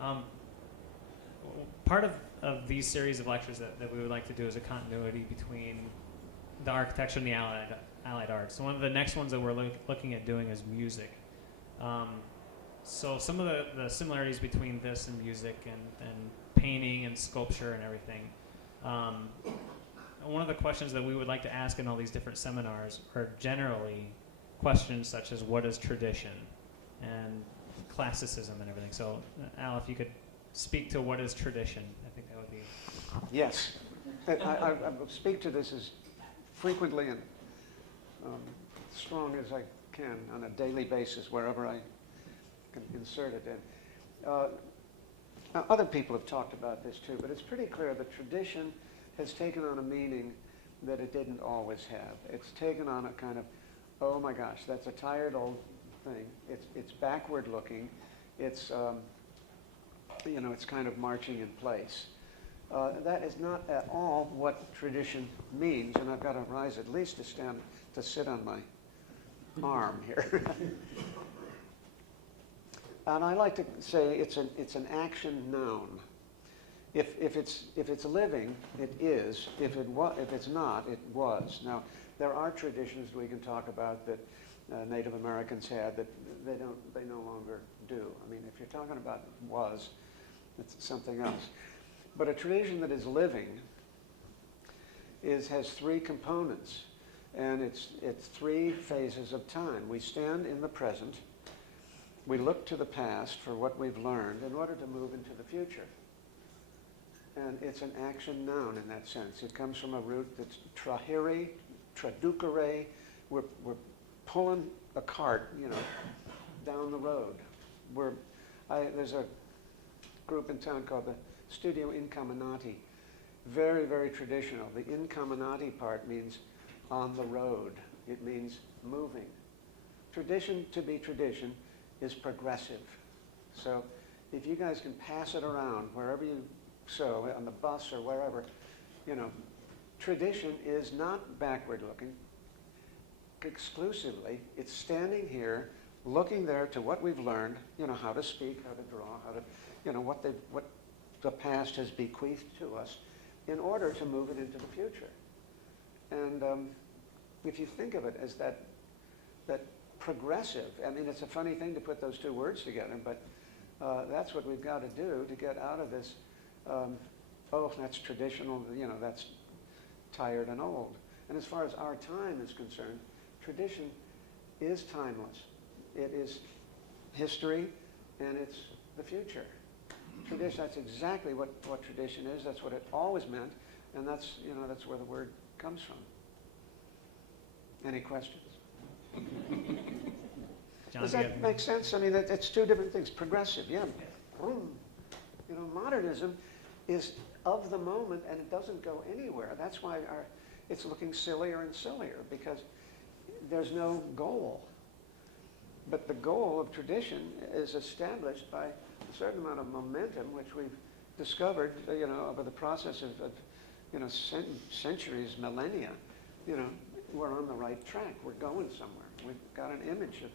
Um, Part of these series of lectures that we would like to do is a continuity between the architecture and the allied arts. So one of the next ones that we're looking at doing is music. So some of the similarities between this and music and painting and sculpture and everything. One of the questions that we would like to ask in all these different seminars are generally questions such as what is tradition and classicism and everything. So Al, if you could speak to what is tradition, I think that would be... Yes. I will speak to this as frequently and strong as I can on a daily basis, wherever I can insert it in. Other people have talked about this too, but it's pretty clear that tradition has taken on a meaning that it didn't always have. It's taken on a kind of, oh my gosh, that's a tired old thing. It's backward looking. It's it's kind of marching in place. That is not at all what tradition means, and I've got to rise at least to sit on my arm here. And I like to say it's an action noun. If it's living, it is. If it's not, it was. Now, there are traditions we can talk about that Native Americans had that they no longer do. I mean, if you're talking about was, it's something else. But a tradition that is living has three components, and it's three phases of time. We stand in the present. We look to the past for what we've learned in order to move into the future. And it's an action noun in that sense. It comes from a root that's trahiri, traducere. We're pulling a cart, down the road. There's a group in town called the Studio Incaminati. Very, very traditional. The Incaminati part means on the road. It means moving. Tradition, to be tradition, is progressive. So if you guys can pass it around wherever you so, on the bus or wherever, tradition is not backward looking exclusively. It's standing here, looking there to what we've learned, how to speak, how to draw, how to, what the past has bequeathed to us in order to move it into the future. And if you think of it as that progressive, I mean, it's a funny thing to put those two words together, but that's what we've got to do to get out of this, that's traditional, that's tired and old. And as far as our time is concerned, tradition is timeless. It is history, and it's the future. Tradition, that's exactly what tradition is. That's what it always meant, and that's where the word comes from. Any questions? John, Does that make sense? I mean, it's two different things. Progressive, yeah. Modernism is of the moment, and it doesn't go anywhere. That's why it's looking sillier and sillier, because there's no goal. But the goal of tradition is established by a certain amount of momentum, which we've discovered, over the process of centuries, millennia. We're on the right track. We're going somewhere. We've got an image of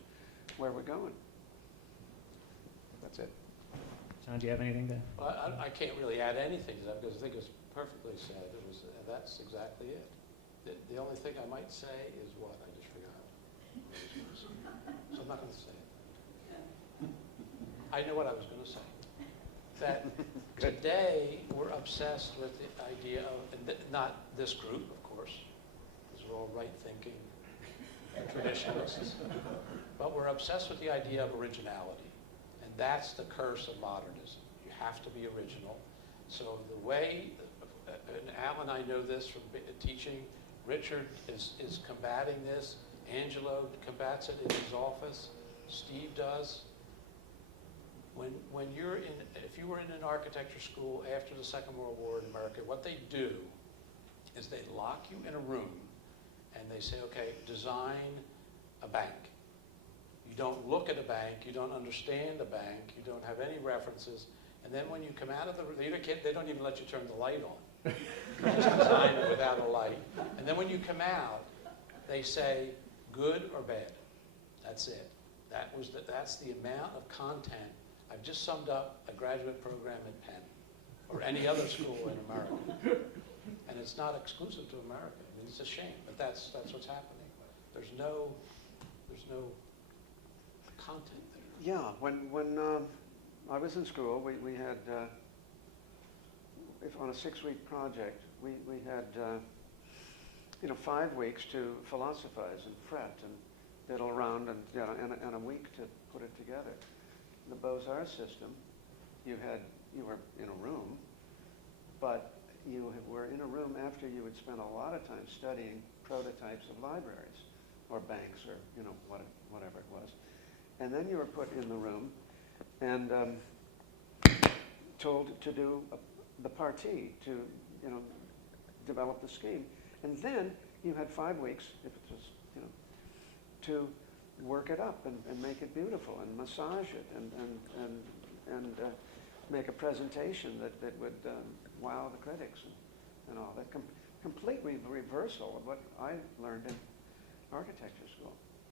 where we're going. That's it. John, do you have anything to? Well, I can't really add anything to that because I think it was perfectly said. That's exactly it. The only thing I might say is what? I just forgot. So I'm not going to say it. I know what I was going to say. That today we're obsessed with the idea of, and not this group, of course, because we're all right-thinking traditionalists, but we're obsessed with the idea of originality. And that's the curse of modernism. You have to be original. So the way, and Al and I know this from teaching, Richard is combating this, Angelo combats it in his office, Steve does. When you're in, if you were in an architecture school after the Second World War in America, what they do is they lock you in a room and they say, okay, design a bank. You don't look at a bank, you don't understand a bank, you don't have any references, and then when you come out of the room, they don't even let you turn the light on. You just design it without a light. And then when you come out, they say, good or bad. That's it. That's the amount of content I've just summed up a graduate program in Penn, or any other school in America. And it's not exclusive to America. I mean, it's a shame, but that's what's happening. There's no content there. Yeah, when I was in school, we had, if on a 6-week project, we had 5 weeks to philosophize and fret and diddle around, and and a week to put it together. The Beaux-Arts system, you were in a room, but you were in a room after you had spent a lot of time studying prototypes of libraries or banks or whatever it was, and then you were put in the room and told to do the partie, to develop the scheme, and then you had 5 weeks, if it was to work it up and make it beautiful and massage it and make a presentation that would wow the critics and all that. Complete reversal of what I learned in architecture school.